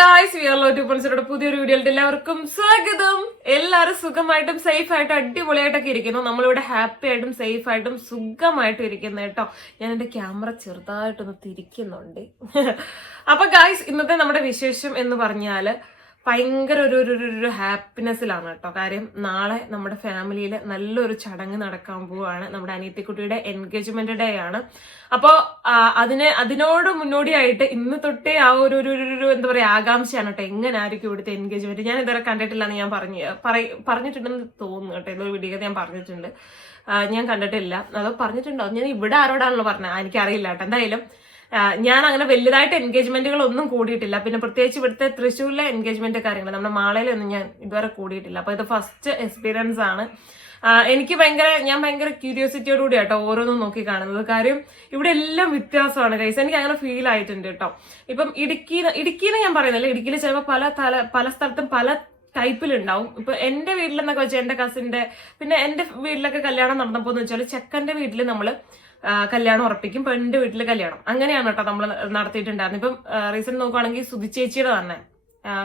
Guys we are low to point പുതിയൊരു വീഡിയോയിലേക്ക് എല്ലാവർക്കും സ്വാഗതം എല്ലാവരും സുഖമായിട്ടും സേഫ് ആയിട്ടും അടിപൊളിയായിട്ടൊക്കെ ഇരിക്കുന്നു നമ്മളിവിടെ ഹാപ്പി ആയിട്ടും സേഫ് ആയിട്ടും സുഖമായിട്ടും ഇരിക്കുന്നു കേട്ടോ. ഞാൻ എന്റെ ക്യാമറ ചെറുതായിട്ടൊന്ന് തിരിക്കുന്നുണ്ട്. അപ്പൊ ഗായ്സ് ഇന്നത്തെ നമ്മുടെ വിശേഷം എന്ന് പറഞ്ഞാൽ ഭയങ്കര ഒരു ഒരു ഒരു- ഹാപ്പിനെസ്സിലാണ് കേട്ടോ. കാര്യം നാളെ നമ്മുടെ ഫാമിലിയിൽ നല്ലൊരു ചടങ്ങ് നടക്കാൻ പോവുകയാണ്. നമ്മുടെ അനിയത്തിക്കുട്ടിയുടെ എൻഗേജ്മെന്റ് ഡേ ആണ്. അപ്പോൾ അതിന് അതിനോട് മുന്നോടിയായിട്ട് ഇന്ന് തൊട്ടേ ആ ഒരു ഒരു ഒരു- എന്താ പറയുക ആകാംക്ഷയാണ് കേട്ടോ. എങ്ങനെ ആയിരിക്കും ഇവിടുത്തെ എൻഗേജ്മെന്റ് ഞാൻ ഇതുവരെ കണ്ടിട്ടില്ലെന്ന് ഞാൻ പറഞ്ഞു പറഞ്ഞിട്ടുണ്ടെന്ന് തോന്നുന്നു കേട്ടോ. ഏതൊരു വീഡിയോ ഞാൻ പറഞ്ഞിട്ടുണ്ട്. ഞാൻ കണ്ടിട്ടില്ല. അതോ പറഞ്ഞിട്ടുണ്ടോ? ഞാൻ ഇവിടെ ആരോടാണല്ലോ പറഞ്ഞത്? എനിക്കറിയില്ല കേട്ടോ. എന്തായാലും ഞാൻ അങ്ങനെ വലുതായിട്ട് എൻഗേജ്മെന്റുകൾ ഒന്നും കൂടിയിട്ടില്ല. പിന്നെ പ്രത്യേകിച്ച് ഇവിടുത്തെ തൃശ്ശൂരിലെ എൻഗേജ്മെന്റ് കാര്യങ്ങൾ നമ്മുടെ മാളയിലൊന്നും ഞാൻ ഇതുവരെ കൂടിയിട്ടില്ല. അപ്പൊ ഇത് ഫസ്റ്റ് എക്സ്പീരിയൻസ് ആണ്. എനിക്ക് ഭയങ്കര ഞാൻ ഭയങ്കര ക്യൂരിയോസിറ്റിയോട് കൂടി കേട്ടോ ഓരോന്നും നോക്കി കാണുന്നത്. കാര്യം ഇവിടെ എല്ലാം വ്യത്യാസമാണ് കൈസ് എനിക്ക് അങ്ങനെ ഫീൽ ആയിട്ടുണ്ട് കേട്ടോ. ഇപ്പം ഇടുക്കി ഇടുക്കിന്ന് ഞാൻ പറയുന്നില്ല. ഇടുക്കിയിൽ ചിലപ്പോൾ പല തല പല സ്ഥലത്തും പല ടൈപ്പിലുണ്ടാവും. ഇപ്പൊ എന്റെ വീട്ടിലെന്നൊക്കെ വെച്ചാൽ എന്റെ കസിന്റെ പിന്നെ എന്റെ വീട്ടിലൊക്കെ കല്യാണം നടന്നപ്പോ എന്ന് വെച്ചാൽ ചെക്കന്റെ വീട്ടിൽ നമ്മൾ ആ, കല്യാണം ഉറപ്പിക്കും. പെണ്ണിന്റെ വീട്ടിൽ കല്യാണം. അങ്ങനെയാണ് കേട്ടോ നമ്മൾ നടത്തിയിട്ടുണ്ടായിരുന്നത് ഇപ്പം റീസെന്റ് നോക്കുവാണെങ്കിൽ സുധിച്ചേച്ചിയുടെ തന്നെ.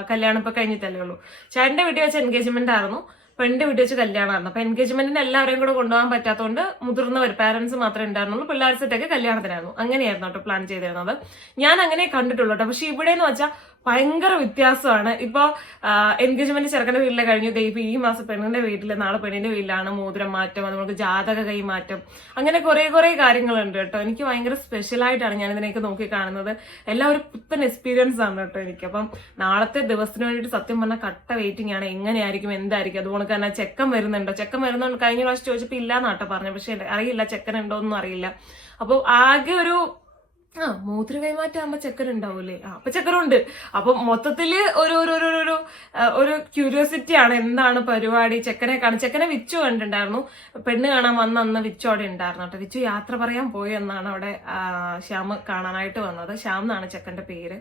കല്യാണം ഇപ്പൊ കഴിഞ്ഞിട്ടല്ലേ ഉള്ളൂ. ചേട്ടന്റെ വീട്ടിൽ വെച്ച് എൻഗേജ്മെന്റ് ആയിരുന്നു. പെണ്ണിന്റെ വീട്ടിൽ വെച്ച് കല്യാണമായിരുന്നു. അപ്പൊ എൻഗേജ്മെന്റിന് എല്ലാവരെയും കൂടെ കൊണ്ടുപോകാൻ പറ്റാത്തതുകൊണ്ട് മുതിർന്നവർ പാരന്റ്സ് മാത്രമേ ഉണ്ടായിരുന്നുള്ളൂ. പിള്ളേർ സെറ്റൊക്കെ കല്യാണത്തിനായിരുന്നു. അങ്ങനെയായിരുന്നു കേട്ടോ പ്ലാൻ ചെയ്തിരുന്നത്. ഞാൻ അങ്ങനെ കണ്ടിട്ടുള്ളൂ കേട്ടോ. പക്ഷെ ഇവിടെ എന്ന് വെച്ചാൽ ഭയങ്കര വ്യത്യാസമാണ്. ഇപ്പൊ എൻഗേജ്മെന്റ് ചെറുക്കന്റെ വീട്ടിലെ കഴിഞ്ഞു. ദേ ഇപ്പൊ ഈ മാസം പെണ്ണിന്റെ വീട്ടിൽ നാളെ പെണ്ണിന്റെ വീട്ടിലാണ് മോതിരം മാറ്റം അതുപോലെ ജാതക കൈമാറ്റം. അങ്ങനെ കുറെ കുറെ കാര്യങ്ങളുണ്ട് കേട്ടോ. എനിക്ക് ഭയങ്കര സ്പെഷ്യൽ ആയിട്ടാണ് ഞാൻ ഇതിനെയൊക്കെ നോക്കി കാണുന്നത്. എല്ലാം ഒരു പുത്തൻ എക്സ്പീരിയൻസ് ആണ് കേട്ടോ എനിക്ക്. അപ്പം നാളത്തെ ദിവസത്തിന് വേണ്ടിയിട്ട് സത്യം പറഞ്ഞാൽ കട്ട വെയിറ്റിംഗ് ആണ്. എങ്ങനെയായിരിക്കും എന്തായിരിക്കും? അതുപോലെ തന്നെ ചെക്കൻ വരുന്നുണ്ടോ? ചെക്കൻ വരുന്നുണ്ട് കഴിഞ്ഞ പ്രാവശ്യം ചോദിച്ചപ്പോൾ ഇല്ലാന്നാട്ടോ പറഞ്ഞു പക്ഷേ അറിയില്ല ചെക്കൻ ഉണ്ടോ ഒന്നും അറിയില്ല. അപ്പോൾ ആകെ ഒരു ആ മൂത്ര കൈമാറ്റം ആകുമ്പോ ചക്കര ഉണ്ടാവൂലേ? ആ അപ്പൊ ചെക്കനുണ്ട് അപ്പൊ മൊത്തത്തിൽ ഒരു ഒരു ഒരു ഒരു- ഒരു ക്യൂരിയോസിറ്റി ആണ് എന്താണ് പരിപാടി. ചെക്കനെ കാണും ചെക്കനെ വിച്ചു കണ്ടിട്ടുണ്ടായിരുന്നു. പെണ്ണ് കാണാൻ വന്ന അന്ന് വിച്ചു അവിടെ ഉണ്ടായിരുന്നു കേട്ടോ. വിച്ചു യാത്ര പറയാൻ പോയി എന്നാണ് അവിടെ ശ്യാം കാണാനായിട്ട് വന്നത്. ശ്യാം എന്നാണ് ചെക്കന്റെ പേര്.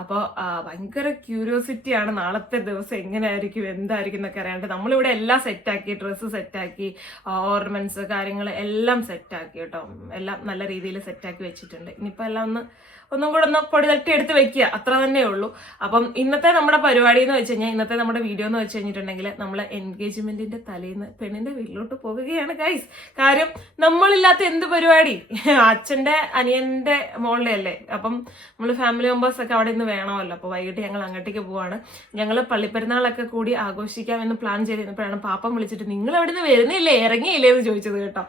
അപ്പോൾ ഭയങ്കര ക്യൂരിയോസിറ്റി ആണ് നാളത്തെ ദിവസം എങ്ങനെയായിരിക്കും എന്തായിരിക്കും എന്നൊക്കെ അറിയാണ്ട് നമ്മളിവിടെ എല്ലാം സെറ്റാക്കി ഡ്രസ്സ് സെറ്റാക്കി ഓർണമെന്റ്സ് കാര്യങ്ങൾ എല്ലാം സെറ്റാക്കി കേട്ടോ. എല്ലാം നല്ല രീതിയിൽ സെറ്റാക്കി വെച്ചിട്ടുണ്ട്. ഇനിയിപ്പോൾ എല്ലാം ഒന്ന് ഒന്നും കൂടെ ഒന്ന് പൊടി തട്ടി എടുത്ത് വെക്കുക. അത്ര തന്നെ ഉള്ളൂ. അപ്പം ഇന്നത്തെ നമ്മുടെ പരിപാടി എന്ന് വെച്ച് കഴിഞ്ഞാൽ ഇന്നത്തെ നമ്മുടെ വീഡിയോ എന്ന് വെച്ച് കഴിഞ്ഞിട്ടുണ്ടെങ്കിൽ നമ്മൾ എൻഗേജ്മെന്റിന്റെ തലേന്ന് പെണ്ണിന്റെ വീട്ടിലോട്ട് പോകുകയാണ് ഗൈസ് കാര്യം നമ്മളില്ലാത്ത എന്ത് പരിപാടി? അച്ഛന്റെ അനിയന്റെ മോളിലെ അല്ലേ? അപ്പം നമ്മൾ ഫാമിലി മെമ്പേഴ്സ് ഒക്കെ അവിടെ നിന്ന് വേണമല്ലോ. അപ്പോൾ വൈകിട്ട് ഞങ്ങൾ അങ്ങോട്ടേക്ക് പോവാണ്. ഞങ്ങൾ പള്ളിപ്പെരുന്നാളൊക്കെ കൂടി ആഘോഷിക്കാം എന്ന് പ്ലാൻ ചെയ്തിരുന്നപ്പോഴാണ് പാപ്പം വിളിച്ചിട്ട് നിങ്ങൾ അവിടെ നിന്ന് വരുന്നില്ലേ? ഇറങ്ങിയില്ലേ? എന്ന് ചോദിച്ചത് കേട്ടോ.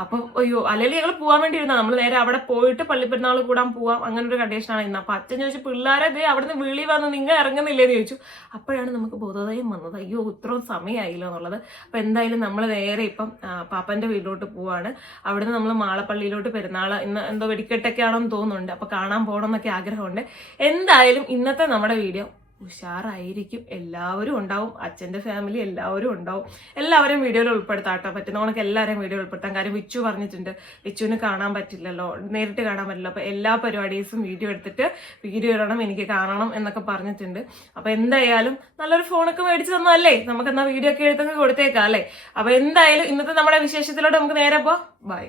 അപ്പം അയ്യോ അല്ലെങ്കിൽ ഞങ്ങൾ പോകാൻ വേണ്ടി നമ്മൾ നേരെ അവിടെ പോയിട്ട് പള്ളിപ്പെരുന്നാൾ കൂടാൻ പോവാം. അങ്ങനെ ഒരു കണ്ടീഷനാണ് ഇന്ന് അപ്പൊ അച്ഛൻ ചോദിച്ചു പിള്ളേരെ ദേ അവിടുന്ന് വിളി വന്ന് നിങ്ങൾ ഇറങ്ങുന്നില്ലേ? എന്ന് ചോദിച്ചു. അപ്പോഴാണ് നമുക്ക് ബോധോദയം വന്നത്. അയ്യോ ഇത്രയും സമയമായില്ലോ എന്നുള്ളത്. അപ്പൊ എന്തായാലും നമ്മൾ നേരെ ഇപ്പം പാപ്പന്റെ വീട്ടിലോട്ട് പോവാണ്. അവിടുന്ന് നമ്മൾ മാളപ്പള്ളിയിലോട്ട് പെരുന്നാൾ ഇന്ന് എന്തോ വെടിക്കെട്ടൊക്കെ ആണെന്ന് തോന്നുന്നുണ്ട്. അപ്പൊ കാണാൻ പോകണം എന്നൊക്കെ ആഗ്രഹമുണ്ട്. എന്തായാലും ഇന്നത്തെ നമ്മുടെ വീഡിയോ ഉഷാറായിരിക്കും. എല്ലാവരും ഉണ്ടാവും. അച്ഛന്റെ ഫാമിലി എല്ലാവരും ഉണ്ടാവും. എല്ലാവരെയും വീഡിയോയിൽ ഉൾപ്പെടുത്താം കേട്ടോ. പറ്റുന്ന കണക്ക് എല്ലാവരെയും വീഡിയോ ഉൾപ്പെടുത്താം. കാര്യം വിച്ചു പറഞ്ഞിട്ടുണ്ട് വിച്ചുവിന് കാണാൻ പറ്റില്ലല്ലോ നേരിട്ട് കാണാൻ പറ്റില്ല അപ്പോൾ എല്ലാ പരിപാടീസും വീഡിയോ എടുത്തിട്ട് വീഡിയോ ഇടണം എനിക്ക് കാണണം എന്നൊക്കെ പറഞ്ഞിട്ടുണ്ട്. അപ്പോൾ എന്തായാലും നല്ലൊരു ഫോണൊക്കെ മേടിച്ച് തന്നല്ലേ നമുക്ക് എന്നാൽ വീഡിയോ ഒക്കെ എടുത്തൊക്കെ കൊടുത്തേക്കാം അല്ലേ? അപ്പോൾ എന്തായാലും ഇന്നത്തെ നമ്മുടെ വിശേഷത്തിലോട്ട് നമുക്ക് നേരെ പോ. ബൈ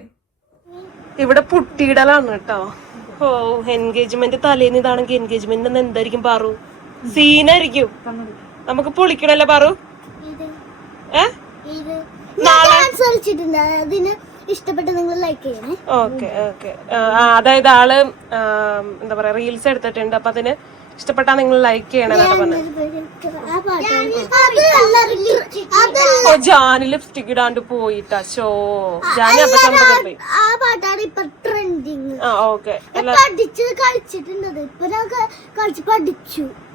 ഇവിടെ പുട്ടിയിടലാണ് കേട്ടോ. ഓ എൻഗേജ്മെന്റ് തലേന്ന് ഇതാണെങ്കിൽ എൻഗേജ്മെന്റ് എന്തായിരിക്കും പാറു? സീനായിരിക്കും. നമുക്ക് പൊളിക്കണല്ലേ പറു. Okay okay. അതായത് ആൾ എന്താ പറയാ റീൽസ് എടുത്തിട്ടുണ്ട്. അപ്പൊ അതിന് ഇഷ്ടപ്പെട്ടാ നിങ്ങൾ ലൈക്ക് ചെയ്യണമെന്നാണ് പറഞ്ഞത്. ഓ ജാനി ലിപ്സ്റ്റിക് ഇടാണ്ട് പോയിട്ടാ. ഷോ ജാനി അപ്പൊ പോയി. ആ പാട്ടാണ് ഇപ്പൊ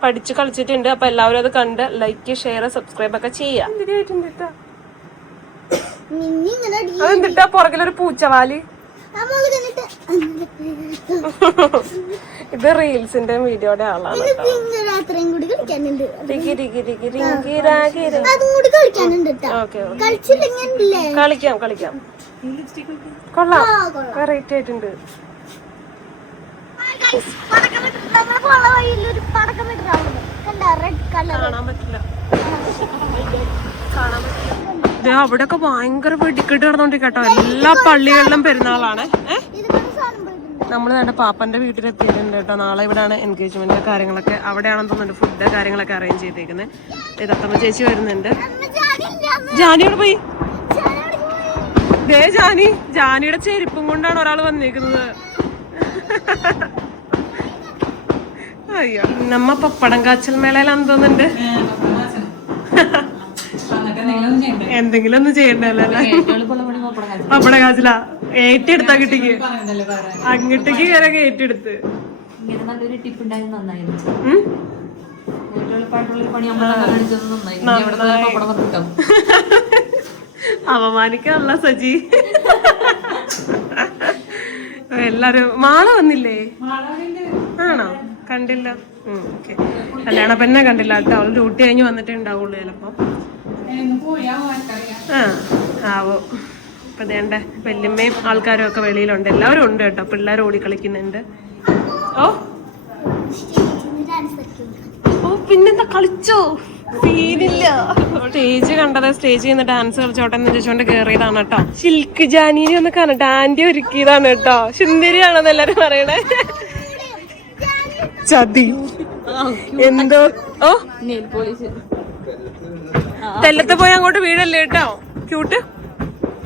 പഠിച്ച്. കളിച്ചിട്ടുണ്ട്. അപ്പൊ എല്ലാവരും അത് കണ്ട് ലൈക്ക് ഷെയർ സബ്സ്ക്രൈബ് ഒക്കെ ചെയ്യാം. അതെന്തിട്ടാ? പുറകിലൊരു പൂച്ചവാലി. ഇത് റീൽസിന്റെ വീഡിയോടെ ആളാണ് കളിക്കാം കളിക്കാം. കൊള്ളാം. വെറൈറ്റി ആയിട്ടുണ്ട്. പടക്കം വിട്ടിട്ട് നമ്മൾ പോണ ഒരു പടക്കം വിട്ടിട്ടാവുന്നത് കണ്ട? റെഡ് കളർ കാണാൻ പറ്റില്ല. കാണാൻ പറ്റില്ല. അവിടെ ഒക്കെ ഭയങ്കര വെടിക്കെട്ട് കേട്ടോ എല്ലാ പള്ളികളിലും പെരുന്നാളാണ്. നമ്മൾ വേണ്ട പാപ്പന്റെ വീട്ടിലെത്തിയിട്ടുണ്ട് കേട്ടോ. നാളെ ഇവിടെയാണ് എൻഗേജ്മെന്റ് കാര്യങ്ങളൊക്കെ. അവിടെയാണെന്ന് തോന്നുന്നുണ്ട് ഫുഡ് കാര്യങ്ങളൊക്കെ അറേഞ്ച് ചെയ്തേക്കുന്നത് ഇതത്തമ്മ ചേച്ചി വരുന്നുണ്ട്. ജാനിയോട് പോയി? ജാനി പോയി? ദേ ജാനി. ജാനിയുടെ ചെരുപ്പും കൊണ്ടാണ് ഒരാൾ വന്നേക്കുന്നത്. അയ്യോ നമ്മ പപ്പടം കാച്ചൽ മേളയിലാന്ന് തോന്നുന്നുണ്ട്. എന്തെങ്കിലും ഒന്നും ചെയ്യണ്ടല്ലോ പപ്പടം കാച്ചില. ഏറ്റെടുത്താ കിട്ടിക്ക്. അങ്ങോട്ടേക്ക് കയറി ഏറ്റെടുത്ത്. അപമാനിക്കാനുള്ള സജി. എല്ലാരും മാള വന്നില്ലേ? ആണോ? കണ്ടില്ല. ഓക്കെ. കല്യാണ പെണ്ണെ കണ്ടില്ല. കേട്ടോ അവൾ ഡ്യൂട്ടി കഴിഞ്ഞ് വന്നിട്ടേ ഉണ്ടാവുള്ളൂ ചിലപ്പോ. ആ ആവോ. അപ്പൊ ദേണ്ട വല്യമ്മയും ആൾക്കാരും ഒക്കെ വെളിയിലുണ്ട്. എല്ലാവരും ഉണ്ട് കേട്ടോ. പിള്ളേർ ഓടി കളിക്കുന്നുണ്ട് ഓ. ഓ പിന്നെന്താ കളിച്ചോ? സീനില്ല. സ്റ്റേജ് കണ്ടത്. സ്റ്റേജിൽ നിന്ന് ഡാൻസ് കളിച്ചോട്ടെ എന്ന് ചോദിച്ചോണ്ട് കേറിയതാണ് കേട്ടോ. ശിൽക്ക് ജാനീനെ ഒന്ന് കണ്ടിട്ട് ആന്റി ഒരുക്കിയതാണ് കേട്ടോ. സുന്ദരിയാണെന്ന് എല്ലാരും പറയണേ. ചതി. എന്തോ? ഓ. തെല്ലത്ത് പോയി അങ്ങോട്ട് വീഴല്ലേ കേട്ടോ? ക്യൂട്ട്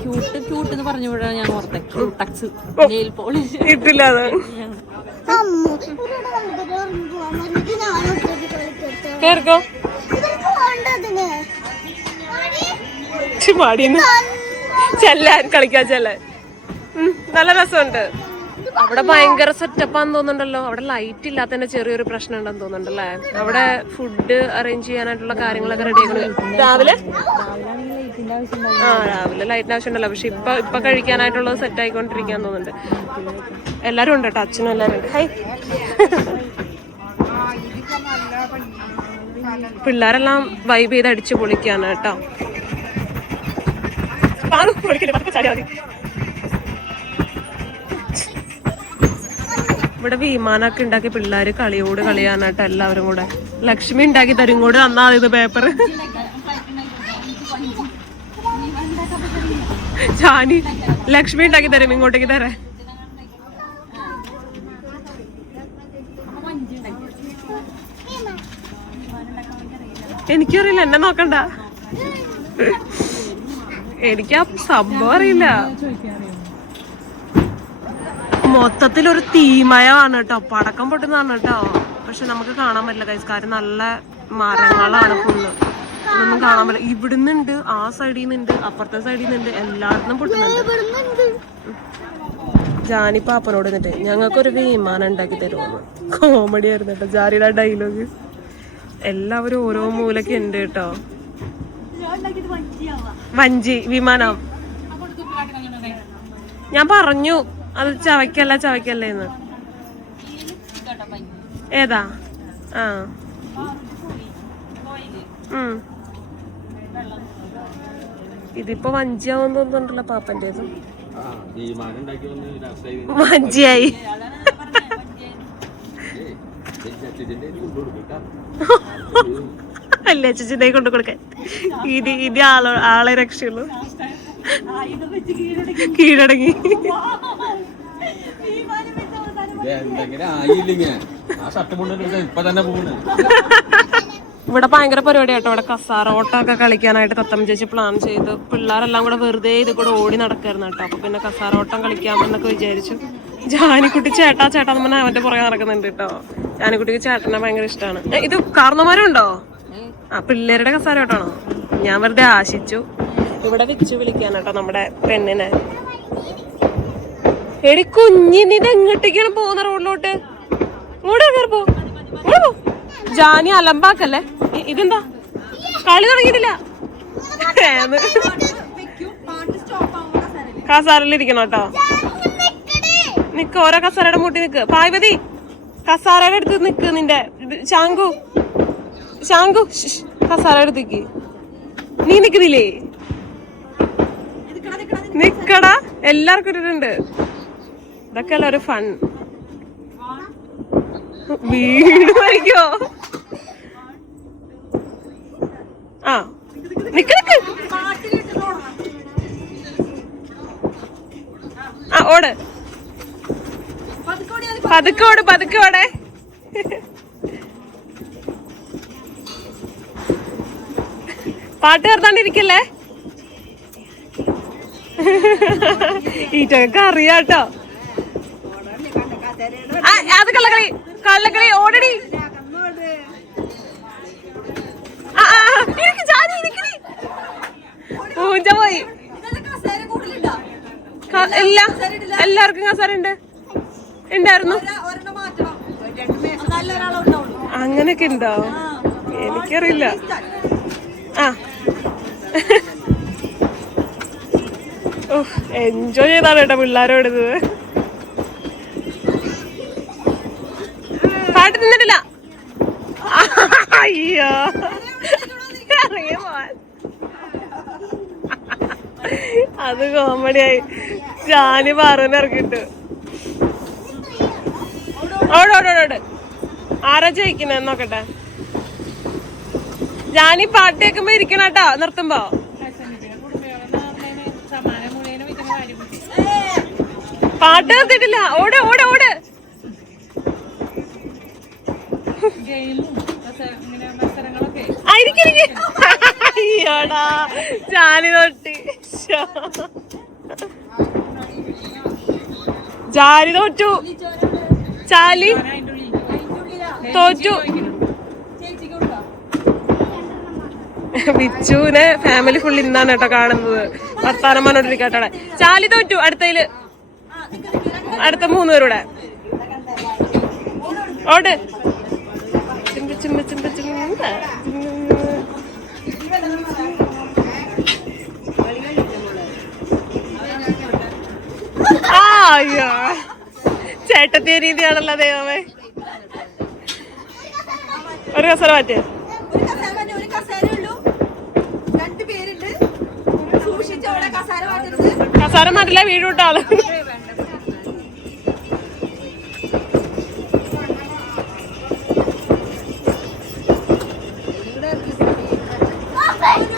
ക്യൂട്ട് ക്യൂട്ട് എന്ന് പറഞ്ഞപ്പോഴാണ് ഞാൻ ഓർത്തെ. ക്യൂട്ടക്സ് നെയിൽ പോളിഷ് ഇട്ടില്ല അത്. മാടിയെന്ന്. ചെല്ലാൻ കളിക്കാൻ ചെല്ലാൻ. നല്ല രസമുണ്ട്. അവിടെ ഭയങ്കര സെറ്റപ്പാന്ന് തോന്നുന്നുണ്ടല്ലോ. അവിടെ ലൈറ്റ് ഇല്ലാത്തതിന്റെ ചെറിയൊരു പ്രശ്നം ഉണ്ടെന്ന് തോന്നുന്നുണ്ടല്ലേ? അവിടെ ഫുഡ് അറേഞ്ച് ചെയ്യാനായിട്ടുള്ള കാര്യങ്ങളൊക്കെ റെഡി ആക്കണം രാവിലെ? ആ രാവിലെ ലൈറ്റിന് ആവശ്യമുണ്ടല്ലോ. പക്ഷെ ഇപ്പൊ ഇപ്പൊ കഴിക്കാനായിട്ടുള്ളത് സെറ്റ് ആയിക്കൊണ്ടിരിക്കാൻ തോന്നുന്നുണ്ട്. എല്ലാരും ഉണ്ട് കേട്ടോ അച്ഛനും എല്ലാരും ഉണ്ട്. ഹൈ പിള്ളേരെല്ലാം വൈബ് ചെയ്ത് അടിച്ചു പൊളിക്കാണ് കേട്ടോ. ഇവിടെ വിമാനമൊക്കെ ഉണ്ടാക്കി പിള്ളേര് കളിയോട് കളിയാനായിട്ട് എല്ലാവരും കൂടെ. ലക്ഷ്മി ഉണ്ടാക്കി തരും കൂടെ മതി ഇത് പേപ്പർ ജാനി ലക്ഷ്മി ഉണ്ടാക്കി തരും ഇങ്ങോട്ടേക്ക് തരാം എനിക്കറിയില്ല എന്നെ നോക്കണ്ട. എനിക്ക് ആ സംഭവം അറിയില്ല. മൊത്തത്തിൽ ഒരു തീമയമാണ് കേട്ടോ. പടക്കം പൊട്ടുന്നതാണ് കേട്ടോ. പക്ഷെ നമുക്ക് കാണാൻ പറ്റില്ല കൈസ് കാര്യം നല്ല മരങ്ങളാണ് ഫുള്ള് ഒന്നും കാണാൻ പറ്റില്ല. ഇവിടുന്നുണ്ട് ആ സൈഡിൽ നിന്നുണ്ട് അപ്പുറത്തെ സൈഡിൽ നിന്നുണ്ട് എല്ലായിടത്തും പൊട്ടുന്നുണ്ട്. ജാനി പാപ്പനോട് എന്നിട്ട് ഞങ്ങൾക്കൊരു വിമാനം ഉണ്ടാക്കി തരുമെന്ന് കോമഡി ആയിരുന്നു കേട്ടോ. ജാനിയുടെ ഡയലോഗ് എല്ലാവരും ഓരോ മൂലക്ക് ഉണ്ട് കേട്ടോ. വഞ്ചി വിമാനം. ഞാൻ പറഞ്ഞു അത് ചവയ്ക്കല്ല ചവയ്ക്കല്ല ഏതാ? ആ. ഇതിപ്പോ വഞ്ചിയാവും തോന്നുന്നുണ്ടല്ലോ പാപ്പന്റെതും വഞ്ചിയായി. അല്ലേ ചേച്ചിനെ കൊണ്ട് കൊടുക്കാൻ ഇത് ഇത് ആളെ ആളെ രക്ഷയുള്ളൂ. കീഴടങ്ങി. ഇവിടെ ഭയങ്കര പരിപാടി കേട്ടോ. ഇവിടെ കസാര ഓട്ടമൊക്കെ കളിക്കാനായിട്ട് തത്തമ്മ ചേച്ചി പ്ലാൻ ചെയ്ത് പിള്ളേരെല്ലാം കൂടെ വെറുതെ ഇത് കൂടെ ഓടി നടക്കായിരുന്നു കേട്ടോ. അപ്പൊ പിന്നെ കസാര ഓട്ടം കളിക്കാമെന്നൊക്കെ വിചാരിച്ചു ജാനിക്കുട്ടി ചേട്ടാ ചേട്ടാ എന്ന് പറഞ്ഞാൽ അവന്റെ പുറകെ നടക്കുന്നുണ്ട് കേട്ടോ. ജാനിക്കുട്ടിക്ക് ചേട്ടനെ ഭയങ്കര ഇഷ്ടമാണ് ഇത് കാർന്നമാരുണ്ടോ? ആ പിള്ളേരുടെ കസാര ഓട്ടാണോ ഞാൻ വെറുതെ ആശിച്ചു. ഇവിടെ വെച്ച് വിളിക്കാൻ കേട്ടോ നമ്മുടെ പെണ്ണിനെ. എടി നീ എങ്ങോട്ടേക്കാണ് പോകുന്ന റോഡിലോട്ട്. ഇങ്ങോട്ട് കയറിപ്പോ ജാനി അലമ്പാക്കല്ലേ? ഇതെന്താ? കളി തുടങ്ങിയിട്ടില്ല. കസാരയിലിരിക്കണം കേട്ടോ? നിക്ക് ഓരോ കസാരയുടെ മുട്ടി നിക്ക്. പായ്വതി കസാരയുടെ അടുത്ത് നിക്ക് നിന്റെ. ശാങ്കു. ശാങ്കു കസാര അടുത്തേക്ക്. നീ നിക്കുന്നില്ലേ? നിക്കടാ. എല്ലാവർക്കും ഇട്ടിട്ടുണ്ട്. ഇതൊക്കെ അല്ല ഒരു ഫൺ വീട് വരയ്ക്കോ ആ. നിക്ക് നിക്ക്. ആ ഓട്. പതുക്കെ ഓട് പതുക്കെ ഓടെ. പാട്ട് ചേർത്താണ്ടിരിക്കല്ലേ ഈറ്റൊക്കെ അറിയാട്ടോ. അത് കള്ളക്കളി കള്ളക്കളി ഓടടി. പോയി. ഇല്ല എല്ലാവർക്കും കസാര ഉണ്ട് ഉണ്ടായിരുന്നു. അങ്ങനൊക്കെ ഉണ്ടോ? എനിക്കറിയില്ല. ആ. എൻജോയ് ചെയ്താണ് കേട്ടോ പിള്ളേരോട് ഇത്. പാട്ട് തിന്നിട്ടില്ല. അയ്യോ. അത് കോമഡിയായി ജാനി പറഞ്ഞു ഇറക്കിട്ട് ഓട് ഓട് ഓട് ഓട് ആരാ ജയിക്കുന്നെ? നോക്കട്ടെ. ജാനി പാട്ട് കേൾക്കുമ്പോ ഇരിക്കണം കേട്ടോ നിർത്തുമ്പോ. നിർത്തിയിട്ടില്ല ഓട് ഓട് ഓട്. ശ്ശോ. ജാനി തോറ്റു. ചാലി തോറ്റു. ബിച്ചുവിനെ ഫാമിലി ഫുൾ ഇന്നാണ് കേട്ടോ കാണുന്നത്. വർത്താനം പറഞ്ഞോണ്ടിരിക്കട്ടെ ചാലി തോറ്റു അടുത്തയിൽ അടുത്ത മൂന്ന് പേരൂടെ ഓട്. ചിമ്പ ചിമ്പ ചിമ്പ അയ്യോ. ചേട്ടത്തിയ രീതിയാണല്ലോ ദൈവമേ. ഒരു കസര മാറ്റേ കസേര തന്നെ ഒരു കസേര ഉള്ളൂ രണ്ട് പേരുണ്ട് സൂക്ഷിച്ച് അവിടെ കസേര മാറ്റരുത് കസാര മാറ്റില്ല വീട് വിട്ടാൾ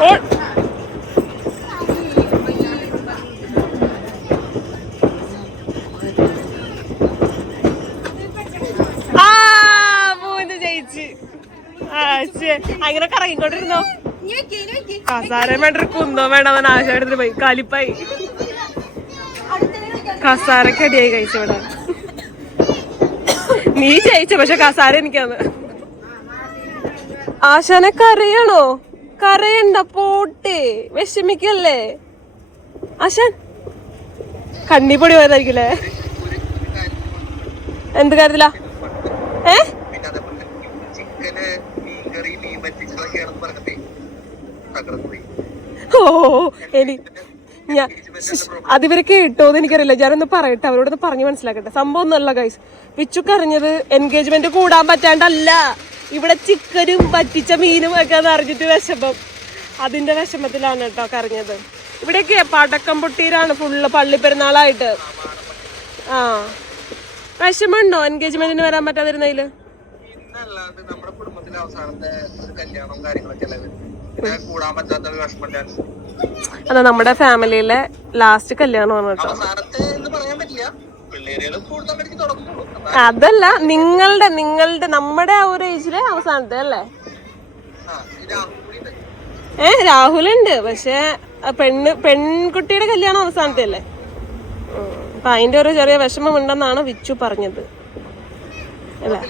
ഓ- ആ മൂന്ന് ജയിച്ച് ആ ശ്ശെ. അങ്ങനെ കറങ്ങിക്കൊണ്ടിരുന്നോ കസാരം വേണ്ട കുന്തോ വേണ്ട അവൻ പോയി. കാലിപ്പായി. കസാരക്ക് അടിയായി കഴിച്ചു ഇവിടെ. നീ ജയിച്ച പക്ഷെ കസാര എനിക്കാന്ന്. ആശാനെ കരയണോ? കരയണ്ട പോട്ടെ. വിഷമിക്കല്ലേ? ആശാൻ കണ്ണിപ്പൊടി പോയതായിരിക്കില്ലേ എന്ത് കാര്യത്തിലാ? ഏ പിന്നെ അതേപോലെ ചിക്കന് മീൻകറി മീൻ പറ്റിച്ചതൊക്കെയാണെന്ന് പറഞ്ഞപ്പേ തകർന്നു പോയി ഓ എനി ഞാൻ അതിവരെ കേട്ടോന്ന് എനിക്കറിയില്ല. ഞാനൊന്ന് പറയട്ടെ അവരോടൊന്ന് പറഞ്ഞു മനസ്സിലാക്കട്ടെ. സംഭവം ഒന്നല്ല ഗൈസ് വിച്ചു കറിഞ്ഞത് എൻഗേജ്മെന്റ് കൂടാൻ പറ്റാണ്ടല്ല. ഇവിടെ ചിക്കനും പറ്റിച്ച മീനും ഒക്കെ നിറഞ്ഞിട്ട് വിഷമം. അതിന്റെ വിഷമത്തിലാണ് കേട്ടോ കറിഞ്ഞത് ഇവിടെയൊക്കെ പടക്കം പൊട്ടീരാണ് ഫുള്ള് പള്ളി പെരുന്നാളായിട്ട്. ആ. വിഷമമുണ്ടോ? എൻഗേജ്മെന്റിന് വരാൻ പറ്റാതിരുന്നതിൽ? പിന്നല്ലാണ്ട് നമ്മുടെ കുടുംബത്തിലെ അവസാനത്തെ ഒരു കല്യാണവും കാര്യങ്ങളൊക്കെ അല്ലേ പിന്നെ കൂടാൻ പറ്റാത്ത ഒരു വിഷമമില്ലാണ്ട് അതാ നമ്മുടെ ഫാമിലിയിലെ ലാസ്റ്റ് കല്യാണമാണ് കേട്ടോ. അവസാനത്തെ എന്ന് പറയാൻ പറ്റില്ല. അതല്ല നിങ്ങളുടെ നിങ്ങളുടെ നമ്മുടെ ആ ഒരു ഏജിലെ അവസാനത്തെ അല്ലേ? ഏ രാഹുലുണ്ട് പക്ഷെ പെണ്ണ് പെൺകുട്ടിയുടെ കല്യാണം അവസാനത്തെ അല്ലേ. അപ്പൊ അതിന്റെ ഒരു ചെറിയ വിഷമം ഉണ്ടെന്നാണ് വിച്ചു പറഞ്ഞത്. അല്ലേ?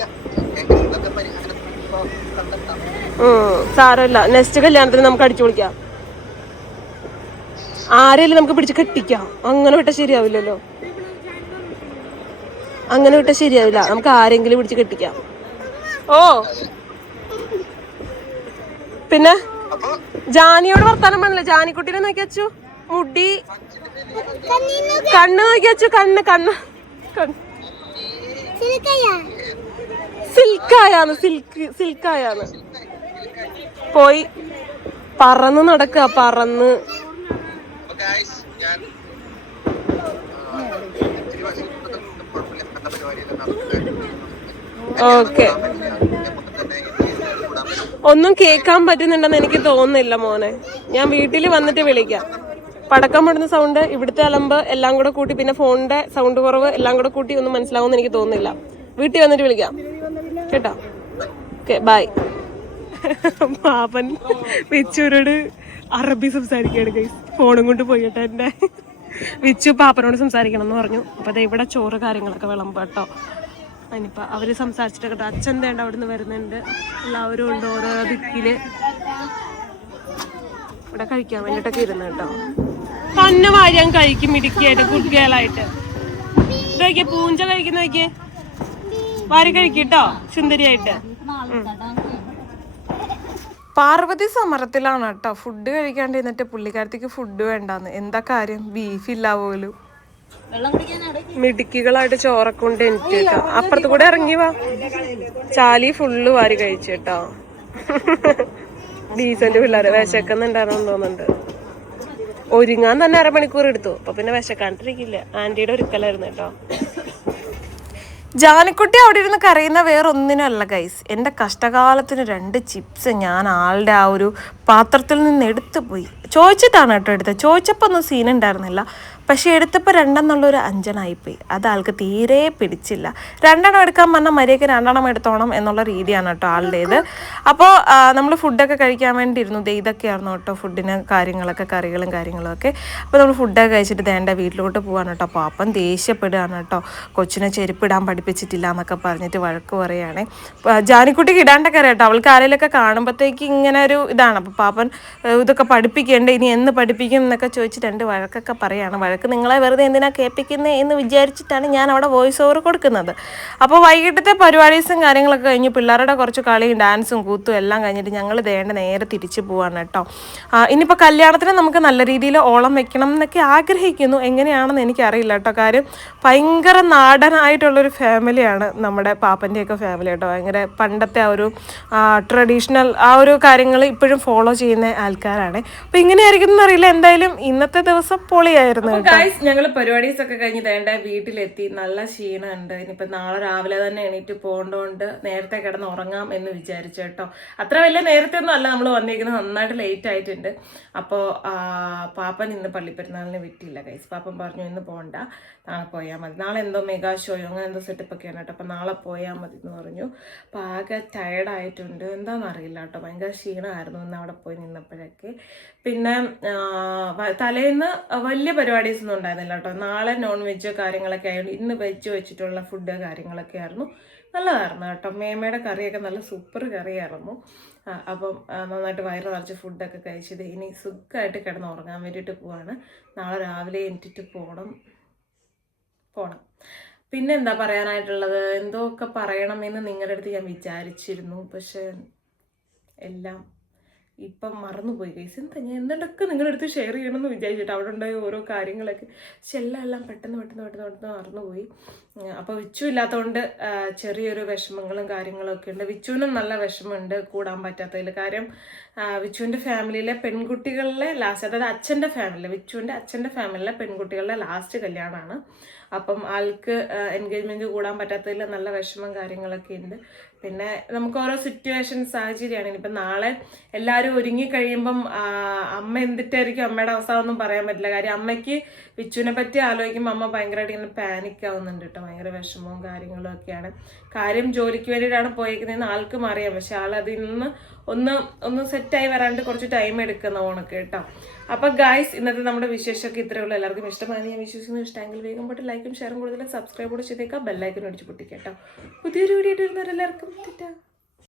സാരമില്ല. നെക്സ്റ്റ് കല്യാണത്തിന് നമുക്ക് അടിച്ചു വിളിക്കാം ആരെയും നമുക്ക് പിടിച്ച് കെട്ടിക്കാം. അങ്ങനെ വിട്ടാൽ ശരിയാവില്ലല്ലോ. അങ്ങനെ വിട്ടാൽ ശരിയാവില്ല. നമുക്ക് ആരെങ്കിലും പിടിച്ച് കെട്ടിക്കാം. ഓ. പിന്നെ? ജാനിയോട് വർത്താനം പറഞ്ഞില്ല? ജാനിക്കുട്ടീനെ നോക്കി വെച്ചു. മുടി. കണ്ണ് നോക്കി വെച്ചു. കണ്ണ് കണ്ണ്. കണ്ണ്. സിൽക്കായാന്ന് സിൽക്ക് സിൽക്കായാണ്. പോയി പറന്ന് നടക്കുക പറന്ന്. ഓക്കെ. ഒന്നും കേൾക്കാൻ പറ്റുന്നുണ്ടെന്ന് എനിക്ക് തോന്നുന്നില്ല മോനെ. ഞാൻ വീട്ടിൽ വന്നിട്ട് വിളിക്കാം. പടക്കം പൊടുന്ന സൗണ്ട് ഇവിടുത്തെ അലമ്പ് എല്ലാം കൂടെ കൂട്ടി പിന്നെ ഫോണിന്റെ സൗണ്ട് കുറവ് എല്ലാം കൂടെ കൂട്ടി ഒന്നും മനസ്സിലാവുമെന്ന് എനിക്ക് തോന്നുന്നില്ല. വീട്ടിൽ വന്നിട്ട് വിളിക്കാം. കേട്ടോ. ഓക്കെ ബൈ പാപ്പൻ വെച്ചൂരോട് അറബി സംസാരിക്കുകയാണ് ഗൈസ് ഫോണും കൊണ്ട് പോയിട്ട് എന്റെ വിച്ചു പാപ്പനോട് സംസാരിക്കണം എന്ന് പറഞ്ഞു. അപ്പോൾ ഇവിടെ ചോറ് കാര്യങ്ങളൊക്കെ വിളമ്പ് കേട്ടോ. അതിനിപ്പോൾ അവർ സംസാരിച്ചിട്ടൊക്കെ കേട്ടോ. അച്ഛൻ തേണ്ട അവിടെ നിന്ന് വരുന്നുണ്ട്. എല്ലാവരും ഉണ്ട് ഓരോ ദിക്കിൽ ഇവിടെ കഴിക്കാൻ വേണ്ടിട്ടൊക്കെ ഇരുന്ന് കേട്ടോ. തന്നെ വാരിയാൻ കഴിക്കും ഇടുക്കിയായിട്ട് കുട്ടികളായിട്ട്. നോക്കിയേ പൂഞ്ച കഴിക്കുന്ന നോക്കിയേ. വാരി കഴിക്കട്ടോ? സുന്ദരിയായിട്ട്. പാർവതി സമരത്തിലാണ് കേട്ടോ. ഫുഡ് കഴിക്കാണ്ട് എന്നിട്ട് പുള്ളിക്കാരത്തേക്ക് ഫുഡ് വേണ്ടാന്ന്. എന്താ കാര്യം? ബീഫ് ഇല്ല പോലും മിടുക്കികളായിട്ട് ചോറൊക്കെ കൊണ്ട് എനിക്ക് കേട്ടോ. അപ്പുറത്ത് കൂടെ ഇറങ്ങി വാ. ചാലി ഫുള്ള് വാരി കഴിച്ചേട്ടോ ഡീസന്റ് പിള്ളേര് വിശക്കുന്നുണ്ടായിരുന്നു തോന്നുന്നുണ്ട്. ഒരുങ്ങാൻ തന്നെ അരമണിക്കൂർ എടുത്തു. അപ്പൊ പിന്നെ വിശക്കാണ്ടിരിക്കില്ല. ആന്റിയുടെ ഒരുക്കലായിരുന്നു കേട്ടോ. ജാനിക്കുട്ടി അവിടെ ഇരുന്ന് കരയുന്ന വേറൊന്നിനല്ല ഗൈസ് എന്റെ കഷ്ടകാലത്തിന് രണ്ട് ചിപ്സ് ഞാൻ ആളുടെ ആ ഒരു പാത്രത്തിൽ നിന്ന് എടുത്തു പോയി. ചോദിച്ചിട്ടാണ് കേട്ടോ എടുത്തത്. ചോദിച്ചപ്പോൾ ഒന്നും സീൻ ഉണ്ടായിരുന്നില്ല. പക്ഷെ എടുത്തപ്പോൾ രണ്ടെന്നുള്ളൊരു അഞ്ചനായിപ്പോയി അത് ആൾക്ക് തീരെ പിടിച്ചില്ല. രണ്ടെണ്ണം എടുക്കാൻ പറഞ്ഞാൽ മര്യാദയ്ക്ക് രണ്ടെണ്ണം എടുത്തോണം എന്നുള്ള രീതിയാണ് കേട്ടോ ആളുടേത്. അപ്പോൾ നമ്മൾ ഫുഡൊക്കെ കഴിക്കാൻ വേണ്ടി ഇരുന്നു ഇതൊക്കെയായിരുന്നു കേട്ടോ ഫുഡിന് കാര്യങ്ങളൊക്കെ കറികളും കാര്യങ്ങളൊക്കെ. അപ്പോൾ നമ്മൾ ഫുഡൊക്കെ കഴിച്ചിട്ട് ദേണ്ട വീട്ടിലോട്ട് പോകാൻ കേട്ടോ. അപ്പോൾ അപ്പം ദേഷ്യപ്പെടുകയാണ് കേട്ടോ. കൊച്ചിനെ ചെരുപ്പിടാൻ പഠിപ്പിച്ചിട്ടില്ല എന്നൊക്കെ പറഞ്ഞിട്ട് വഴക്ക് പറയുകയാണേ. ജാനിക്കുട്ടിക്ക് ഇടാണ്ടൊക്കെ അറിയാം കേട്ടോ. അവൾക്ക് ആരെങ്കിലൊക്കെ കാണുമ്പോഴത്തേക്ക് ഇങ്ങനെ ഒരു ഇതാണ്. അപ്പോൾ പാപ്പൻ ഇതൊക്കെ പഠിപ്പിക്കേണ്ടേ? ഇനി എന്ന് പഠിപ്പിക്കും എന്നൊക്കെ ചോദിച്ചിട്ട് രണ്ട് വഴക്കൊക്കെ പറയുകയാണ് വഴക്ക് നിങ്ങളെ വെറുതെ എന്തിനാണ് കേൾപ്പിക്കുന്നത് എന്ന് വിചാരിച്ചിട്ടാണ് ഞാൻ അവിടെ വോയിസ് ഓവർ കൊടുക്കുന്നത്. അപ്പോൾ വൈകിട്ടത്തെ പരിപാടീസും കാര്യങ്ങളൊക്കെ കഴിഞ്ഞ് പിള്ളേരുടെ കുറച്ച് കളിയും ഡാൻസും കൂത്തും എല്ലാം കഴിഞ്ഞിട്ട് ഞങ്ങൾ ദേണ്ട നേരെ തിരിച്ചു പോവാണ് കേട്ടോ. ഇനിയിപ്പോൾ കല്യാണത്തിന് നമുക്ക് നല്ല രീതിയിൽ ഓളം വെക്കണം എന്നൊക്കെ ആഗ്രഹിക്കുന്നു. എങ്ങനെയാണെന്ന് എനിക്കറിയില്ല കേട്ടോ. കാര്യം ഭയങ്കര നാടനായിട്ടുള്ളൊരു ഫാമിലിയാണ് നമ്മുടെ പാപ്പന്റെയൊക്കെ ഫാമിലി കേട്ടോ. ഭയങ്കര പണ്ടത്തെ ആ ഒരു ട്രഡീഷണൽ ആ ഒരു കാര്യങ്ങൾ ഇപ്പോഴും ഫോളോ ചെയ്യുന്ന ആൾക്കാരാണ്. അപ്പോൾ ഇങ്ങനെയായിരിക്കും എന്നറിയില്ല എന്തായാലും ഇന്നത്തെ ദിവസം പൊളിയായിരുന്നു ഗൈസ് ഞങ്ങൾ പരിപാടീസ് ഒക്കെ കഴിഞ്ഞ് വേണ്ട വീട്ടിലെത്തി. നല്ല ക്ഷീണമുണ്ട് ഇനിയിപ്പോൾ നാളെ രാവിലെ തന്നെ എണീറ്റ് പോകേണ്ടതുകൊണ്ട് നേരത്തെ കിടന്ന് ഉറങ്ങാം എന്ന് വിചാരിച്ചു കേട്ടോ. അത്ര വലിയ നേരത്തെ ഒന്നും അല്ല നമ്മൾ വന്നിരിക്കുന്നത് നന്നായിട്ട് ലേറ്റ് ആയിട്ടുണ്ട്. അപ്പോൾ പാപ്പൻ ഇന്ന് പള്ളിപ്പെരുന്നാളിന് വിട്ടില്ല ഗൈസ് പാപ്പൻ പറഞ്ഞു ഇന്ന് പോകണ്ട നാളെ പോയാൽ മതി. നാളെ എന്തോ മെഗാ ഷോയോ അങ്ങനെ എന്തോ സെറ്റപ്പ് ഒക്കെയാണ് കേട്ടോ. അപ്പോൾ നാളെ പോയാൽ മതി എന്ന് പറഞ്ഞു. അപ്പോൾ ആകെ ടയർഡായിട്ടുണ്ട് എന്താണെന്ന് അറിയില്ല കേട്ടോ. ഭയങ്കര ക്ഷീണമായിരുന്നു ഇന്ന് അവിടെ പോയി നിന്നപ്പോഴൊക്കെ. പിന്നെ തലേന്ന് വലിയ പരിപാടീസ് ഒന്നും ഉണ്ടായിരുന്നില്ല കേട്ടോ. നാളെ നോൺ വെജ് കാര്യങ്ങളൊക്കെ ആയതുകൊണ്ട് ഇന്ന് വെജ് വെച്ചിട്ടുള്ള ഫുഡ് കാര്യങ്ങളൊക്കെ ആയിരുന്നു. നല്ലതായിരുന്നു കേട്ടോ. മേമയുടെ കറിയൊക്കെ നല്ല സൂപ്പർ കറിയായിരുന്നു. അപ്പം നന്നായിട്ട് വയറ് നിറച്ച് ഫുഡൊക്കെ കഴിച്ചത് ഇനി സുഖമായിട്ട് കിടന്ന് ഉറങ്ങാൻ വേണ്ടിയിട്ട് പോവാണ്. നാളെ രാവിലെ എണീറ്റിട്ട് പോകണം പോകണം പിന്നെ എന്താ പറയാനായിട്ടുള്ളത്? എന്തോ ഒക്കെ പറയണമെന്ന് നിങ്ങളുടെ അടുത്ത് ഞാൻ വിചാരിച്ചിരുന്നു. പക്ഷെ എല്ലാം ഇപ്പം മറന്നുപോയി ഗൈസ് എന്താ ഞാൻ എന്തൊക്കെ നിങ്ങളുടെ അടുത്ത് ഷെയർ ചെയ്യണമെന്ന് വിചാരിച്ചിട്ട് അവിടെ ഉണ്ടായ ഓരോ കാര്യങ്ങളൊക്കെ. പക്ഷെ എല്ലാം എല്ലാം പെട്ടെന്ന് പെട്ടെന്ന് പെട്ടെന്ന് പെട്ടെന്ന് മറന്നുപോയി. അപ്പോൾ വിച്ചു ഇല്ലാത്തതുകൊണ്ട് ചെറിയൊരു വിഷമങ്ങളും കാര്യങ്ങളും ഒക്കെ ഉണ്ട്. വിച്ചുവിനും നല്ല വിഷമമുണ്ട് കൂടാൻ പറ്റാത്തതിൽ. കാര്യം വിച്ചുവിന്റെ ഫാമിലിയിലെ പെൺകുട്ടികളിലെ ലാസ്റ്റ് അതായത് അച്ഛന്റെ ഫാമിലി വിച്ചുവിന്റെ അച്ഛന്റെ ഫാമിലിയിലെ പെൺകുട്ടികളുടെ ലാസ്റ്റ് കല്യാണമാണ്. അപ്പം ആൾക്ക് എൻഗേജ്മെന്റ് കൂടാൻ പറ്റാത്തതിൽ നല്ല വിഷമം കാര്യങ്ങളൊക്കെ ഉണ്ട്. പിന്നെ നമുക്ക് ഓരോ സിറ്റുവേഷൻ സാഹചര്യമാണ്. ഇനിയിപ്പം നാളെ എല്ലാവരും ഒരുങ്ങി കഴിയുമ്പം അമ്മ എന്തിട്ടായിരിക്കും അമ്മയുടെ അവസ്ഥ ഒന്നും പറയാൻ പറ്റില്ല. കാര്യം അമ്മയ്ക്ക് വിച്ചുവിനെ പറ്റി ആലോചിക്കുമ്പോൾ അമ്മ ഭയങ്കരമായിട്ട് ഇങ്ങനെ പാനിക് ആവുന്നുണ്ട് കേട്ടോ. ഭയങ്കര വിഷമവും കാര്യങ്ങളും ഒക്കെയാണ്. കാര്യം ജോലിക്ക് വേണ്ടിയിട്ടാണ് പോയിരിക്കുന്നതെന്ന് ആൾക്കും അറിയാം. പക്ഷെ ആളത് ഇന്ന് ഒന്ന് ഒന്ന് സെറ്റായി വരാണ്ട് കുറച്ച് ടൈം എടുക്കുന്ന ഓണൊക്കെ കേട്ടോ. അപ്പൊ ഗായ്സ് ഇന്നത്തെ നമ്മുടെ വിശേഷമൊക്കെ ഇത്രയേ ഉള്ളൂ. എല്ലാവർക്കും ഇഷ്ടമായി ഞാൻ വിശ്വസിക്കുന്നു. ഇഷ്ടമെങ്കിൽ വേഗം പോയിട്ട് ലൈക്കും ഷെയറും കൂടുതലും സബ്സ്ക്രൈബ് കൂടെ ചെയ്തേക്കാം. ബെല്ലൈക്കൻ അടിച്ച് പൊട്ടിക്കേട്ടോ പുതിയൊരു വീഡിയോ ഇട്ടിരുന്നവരെല്ലാവർക്കും